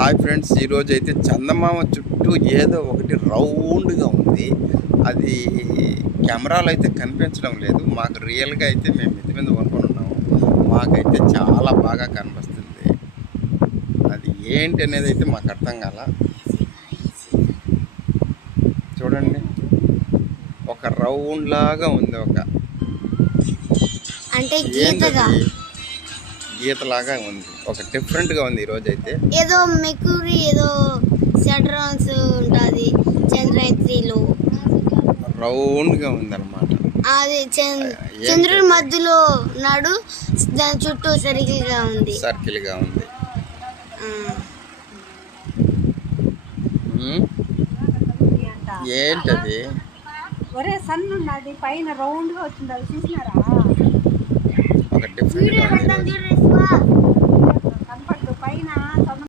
Hi friends, ఈరోజు అయితే చందమామ చుట్టూ ఏదో ఒకటి రౌండ్గా ఉంది. అది కెమెరాలో అయితే కనిపించడం లేదు. మాకు రియల్గా అయితే మేము మిద్ది మీద కొనుక్కొని ఉన్నాము. మాకైతే చాలా బాగా కనిపిస్తుంది. అది ఏంటి అనేది అయితే మాకు అర్థం కాల. చూడండి, ఒక రౌండ్ లాగా ఉంది. అంటే గీతలాగా ఉంది. ఒక డిఫరెంట్గా ఉంది ఈరోజు అయితే. ఏదో మెక్యూరీ ఏదో సెటరాన్స్ ఉంటుంది చంద్రయాన్-3లో రౌండ్గా ఉంది అనమాట. అది చంద్రుడి మధ్యలో నాడు దాని చుట్టూ సర్కిల్గా ఉంది. ఏంటది? ఒరే సన్ ఉన్నది పైన రౌండ్ గా వచ్చింది, అది చూసినారా? ఒక డిఫరెంట్